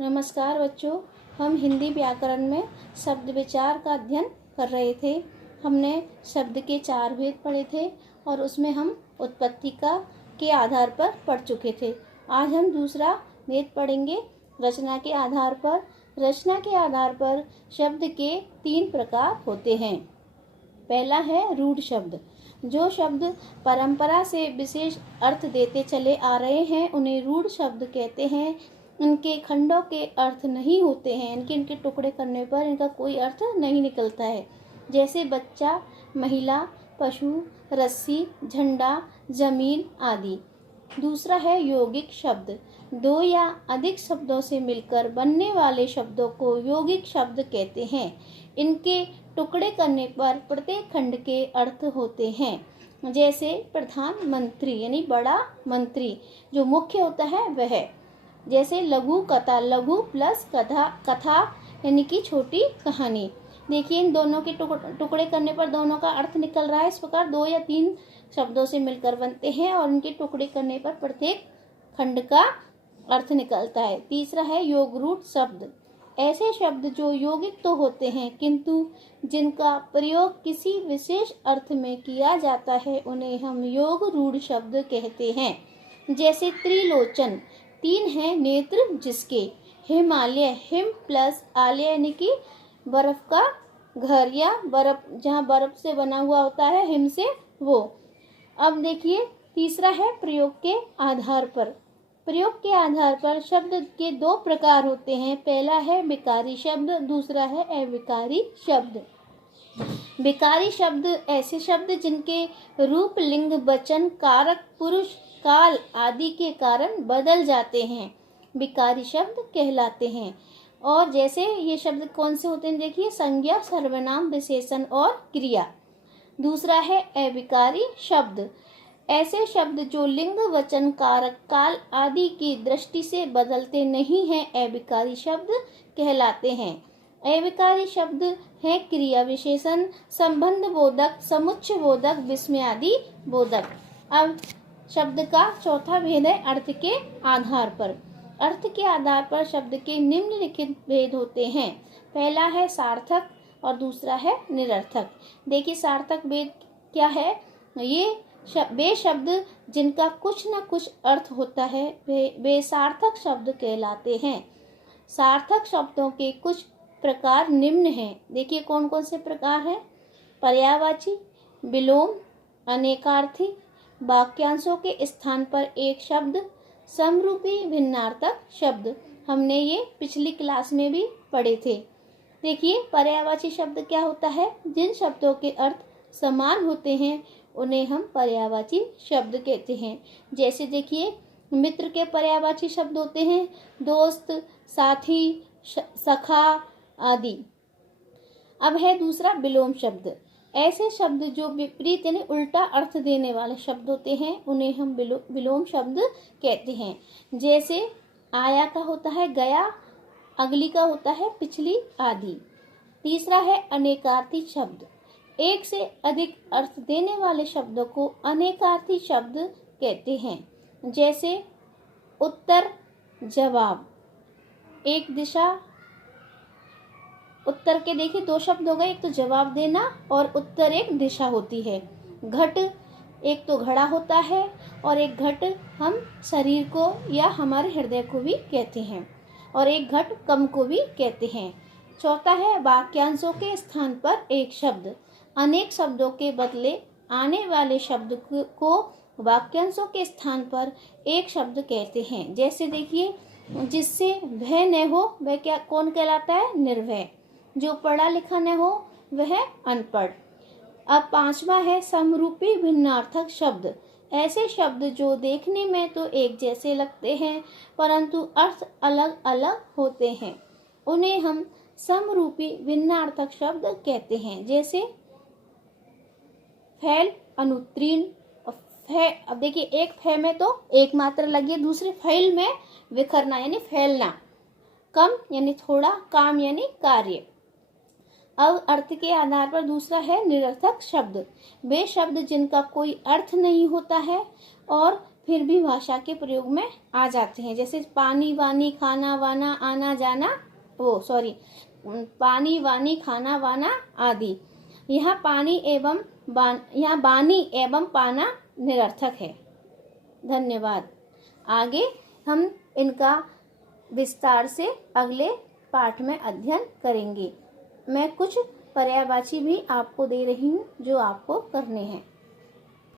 नमस्कार बच्चों, हम हिंदी व्याकरण में शब्द विचार का अध्ययन कर रहे थे। हमने शब्द के 4 भेद पढ़े थे और उसमें हम उत्पत्ति के आधार पर पढ़ चुके थे। आज हम दूसरा भेद पढ़ेंगे रचना के आधार पर। रचना के आधार पर शब्द के 3 प्रकार होते हैं। पहला है रूढ़ शब्द। जो शब्द परंपरा से विशेष अर्थ देते चले आ रहे हैं उन्हें रूढ़ शब्द कहते हैं। इनके खंडों के अर्थ नहीं होते हैं, इनके टुकड़े करने पर इनका कोई अर्थ नहीं निकलता है, जैसे बच्चा, महिला, पशु, रस्सी, झंडा, जमीन आदि। दूसरा है यौगिक शब्द। 2 या अधिक शब्दों से मिलकर बनने वाले शब्दों को यौगिक शब्द कहते हैं। इनके टुकड़े करने पर प्रत्येक खंड के अर्थ होते हैं, जैसे प्रधानमंत्री यानी बड़ा मंत्री, जो मुख्य होता है वह। जैसे लघु कथा, लघु प्लस कथा यानी कि छोटी कहानी। देखिए, इन दोनों के टुकड़े करने पर दोनों का अर्थ निकल रहा है। इस प्रकार 2 या 3 शब्दों से मिलकर बनते हैं और इनके टुकड़े करने पर प्रत्येक खंड का अर्थ निकलता है। तीसरा है योगरूढ़ शब्द। ऐसे शब्द जो यौगिक तो होते हैं किंतु जिनका प्रयोग किसी विशेष अर्थ में किया जाता है उन्हें हम योगरूढ़ शब्द कहते हैं। जैसे त्रिलोचन, 3 है नेत्र जिसके। हिमालय, हिम प्लस आलय यानी कि बर्फ का घर या बर्फ, जहाँ बर्फ से बना हुआ होता है, हिम से वो। अब देखिए, तीसरा है प्रयोग के आधार पर। प्रयोग के आधार पर शब्द के 2 प्रकार होते हैं। पहला है विकारी शब्द, दूसरा है अविकारी शब्द। विकारी शब्द ऐसे शब्द जिनके रूप, लिंग, वचन, कारक, पुरुष, काल आदि के कारण बदल जाते हैं, विकारी शब्द कहलाते हैं। और जैसे ये शब्द कौन से होते हैं, देखिए, संज्ञा, सर्वनाम, विशेषण और क्रिया। दूसरा है अविकारी शब्द। ऐसे शब्द जो लिंग, वचन, कारक, काल आदि की दृष्टि से बदलते नहीं हैं, अविकारी शब्द कहलाते हैं। अविकारी शब्द है क्रिया विशेषण, संबंध बोधक, समुच्चय बोधक, विस्मय आदि बोधक। अब शब्द का चौथा भेद है अर्थ के आधार पर। अर्थ के आधार पर शब्द के निम्नलिखित भेद होते हैं। पहला है सार्थक और दूसरा है निरर्थक। देखिए, सार्थक भेद क्या है? ये वे शब्द जिनका कुछ न कुछ अर्थ होता है वे सार्थक शब्द कहलाते हैं। सार्थक शब्दों के कुछ प्रकार निम्न हैं। देखिए, कौन कौन से प्रकार हैं? पर्यायवाची, विलोम, अनेकार्थी, वाक्यांशों के स्थान पर एक शब्द, समरूपी भिन्नार्थक शब्द। हमने ये पिछली क्लास में भी पढ़े थे। देखिए, पर्यायवाची शब्द क्या होता है? जिन शब्दों के अर्थ समान होते हैं उन्हें हम पर्यायवाची शब्द कहते हैं। जैसे देखिए, मित्र के पर्यायवाची शब्द होते हैं दोस्त, साथी, सखा आदि। अब है दूसरा विलोम शब्द। ऐसे शब्द जो विपरीत यानी उल्टा अर्थ देने वाले शब्द होते हैं उन्हें हम विलोम शब्द कहते हैं। जैसे आया का होता है गया, अगली का होता है पिछली आदि। तीसरा है अनेकार्थी शब्द। एक से अधिक अर्थ देने वाले शब्दों को अनेकार्थी शब्द कहते हैं। जैसे उत्तर, जवाब। एक दिशा, उत्तर के देखिए 2 शब्द हो गए, एक तो जवाब देना और उत्तर एक दिशा होती है। घट, एक तो घड़ा होता है और एक घट हम शरीर को या हमारे हृदय को भी कहते हैं, और एक घट कम को भी कहते हैं। चौथा है वाक्यांशों के स्थान पर एक शब्द। अनेक शब्दों के बदले आने वाले शब्द को वाक्यांशों के स्थान पर एक शब्द कहते हैं। जैसे देखिए, जिससे भय न हो वह क्या कौन कहलाता है? निर्भय। जो पढ़ा लिखा न हो वह अनपढ़। अब 5वां है समरूपी भिन्नार्थक शब्द। ऐसे शब्द जो देखने में तो एक जैसे लगते हैं परंतु अर्थ अलग अलग होते हैं, उन्हें हम समरूपी भिन्नार्थक शब्द कहते हैं। जैसे फैल, अनुत्तीर्ण। अब देखिए, एक फै में तो एक मात्रा लगी है, दूसरे फैल में विखरना यानी फैलना। कम यानी थोड़ा, काम यानी कार्य। अब अर्थ के आधार पर दूसरा है निरर्थक शब्द। वे शब्द जिनका कोई अर्थ नहीं होता है और फिर भी भाषा के प्रयोग में आ जाते हैं। जैसे पानी वानी खाना वाना आना जाना, पानी वानी खाना वाना आदि। यहाँ बानी एवं पाना निरर्थक है। धन्यवाद। आगे हम इनका विस्तार से अगले पाठ में अध्ययन करेंगे। मैं कुछ पर्यायवाची भी आपको दे रही हूँ जो आपको करने हैं।